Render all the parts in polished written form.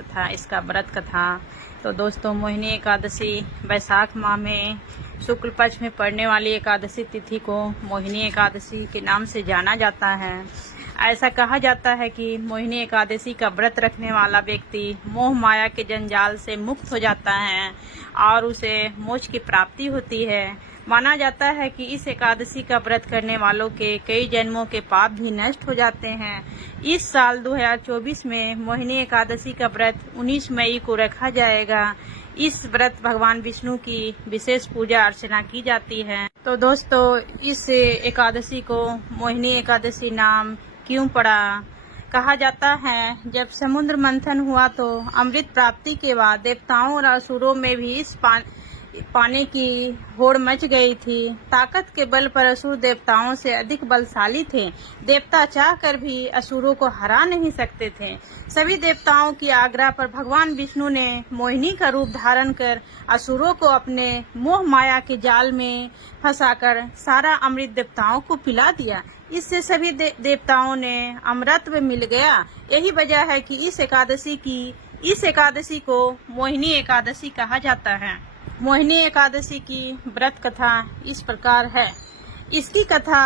तथा इसका व्रत कथा। तो दोस्तों, मोहिनी एकादशी वैशाख माह में शुक्ल पक्ष में पड़ने वाली एकादशी तिथि को मोहिनी एकादशी के नाम से जाना जाता है। ऐसा कहा जाता है कि मोहिनी एकादशी का व्रत रखने वाला व्यक्ति मोह माया के जंजाल से मुक्त हो जाता है और उसे मोक्ष की प्राप्ति होती है। माना जाता है कि इस एकादशी का व्रत करने वालों के कई जन्मों के पाप भी नष्ट हो जाते हैं। इस साल 2024 में मोहिनी एकादशी का व्रत 19 मई को रखा जाएगा। इस व्रत भगवान विष्णु की विशेष पूजा अर्चना की जाती है। तो दोस्तों, इस एकादशी को मोहिनी एकादशी नाम क्यों पड़ा? कहा जाता है, जब समुद्र मंथन हुआ तो अमृत प्राप्ति के बाद देवताओं और असुरों में भी इस पाने की होड़ मच गई थी। ताकत के बल पर असुर देवताओं से अधिक बलशाली थे। देवता चाहकर भी असुरों को हरा नहीं सकते थे। सभी देवताओं की आज्ञा पर भगवान विष्णु ने मोहिनी का रूप धारण कर असुरों को अपने मोह माया के जाल में फंसाकर सारा अमृत देवताओं को पिला दिया। इससे सभी देवताओं ने अमृतत्व मिल गया। यही वजह है कि इस एकादशी को मोहिनी एकादशी कहा जाता है। मोहिनी एकादशी की व्रत कथा इस प्रकार है। इसकी कथा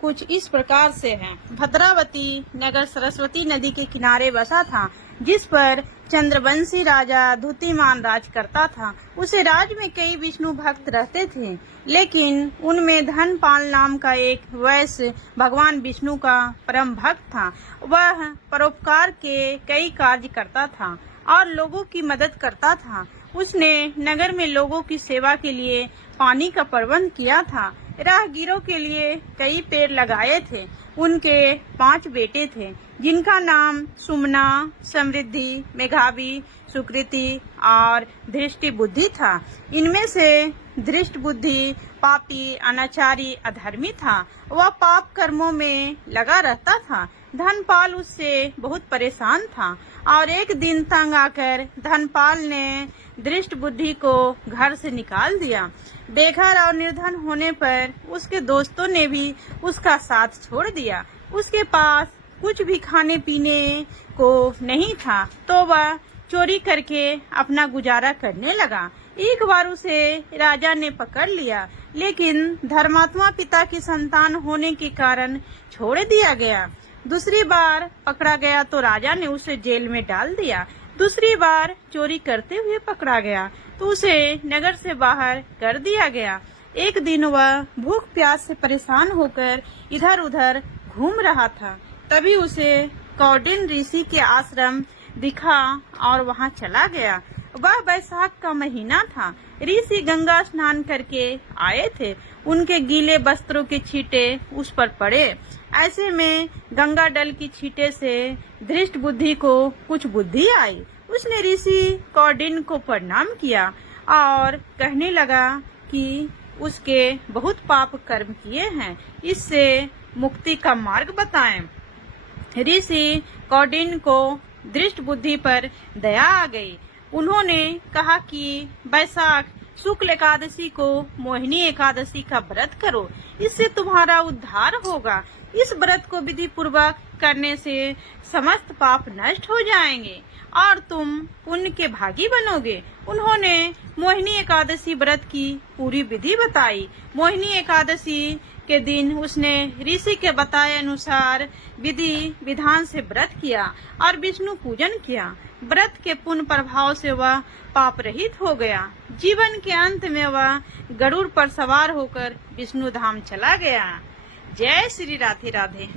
कुछ इस प्रकार से है। भद्रावती नगर सरस्वती नदी के किनारे बसा था, जिस पर चंद्रवंशी राजा धूतिमान राज करता था। उसे राज में कई विष्णु भक्त रहते थे, लेकिन उनमें धनपाल नाम का एक वैश्य भगवान विष्णु का परम भक्त था। वह परोपकार के कई कार्य करता था और लोगों की मदद करता था। उसने नगर में लोगों की सेवा के लिए पानी का प्रबंध किया था। राहगीरों के लिए कई पेड़ लगाए थे। उनके 5 बेटे थे, जिनका नाम सुमना, समृद्धि, मेघावी, सुकृति और धृष्टि बुद्धि था। इनमें से धृष्ट बुद्धि पापी, अनाचारी, अधर्मी था। वह पाप कर्मों में लगा रहता था। धनपाल उससे बहुत परेशान था और एक दिन तंग आकर धनपाल ने धृष्ट बुद्धि को घर से निकाल दिया। बेघर और निर्धन होने पर उसके दोस्तों ने भी उसका साथ छोड़ दिया। उसके पास कुछ भी खाने पीने को नहीं था, तो वह चोरी करके अपना गुजारा करने लगा। एक बार उसे राजा ने पकड़ लिया, लेकिन धर्मात्मा पिता की संतान होने के कारण छोड़ दिया गया। दूसरी बार पकड़ा गया तो राजा ने उसे जेल में डाल दिया। दूसरी बार चोरी करते हुए पकड़ा गया तो उसे नगर से बाहर कर दिया गया। एक दिन वह भूख प्यास से परेशान होकर इधर उधर घूम रहा था। तभी उसे कौंडिन्य ऋषि के आश्रम दिखा और वहां चला गया। वह वैशाख का महीना था। ऋषि गंगा स्नान करके आए थे। उनके गीले वस्त्रों के छींटे उस पर पड़े। ऐसे में गंगा जल की छींटे से धृष्ट बुद्धि को कुछ बुद्धि आई। उसने ऋषि कौंडिन्य को प्रणाम किया और कहने लगा कि उसके बहुत पाप कर्म किए हैं, इससे मुक्ति का मार्ग बताएं। ऋषि कौंडिन्य को धृष्ट बुद्धि पर दया आ गई। उन्होंने कहा कि वैशाख शुक्ल एकादशी को मोहिनी एकादशी का व्रत करो, इससे तुम्हारा उद्धार होगा। इस व्रत को विधि पूर्वक करने से समस्त पाप नष्ट हो जाएंगे और तुम पुण्य के भागी बनोगे। उन्होंने मोहिनी एकादशी व्रत की पूरी विधि बताई। मोहिनी एकादशी के दिन उसने ऋषि के बताए अनुसार विधि विधान से व्रत किया और विष्णु पूजन किया। व्रत के पुण्य प्रभाव से वह पाप रहित हो गया। जीवन के अंत में वह गरुड़ पर सवार होकर विष्णु धाम चला गया। जय श्री राधे राधे।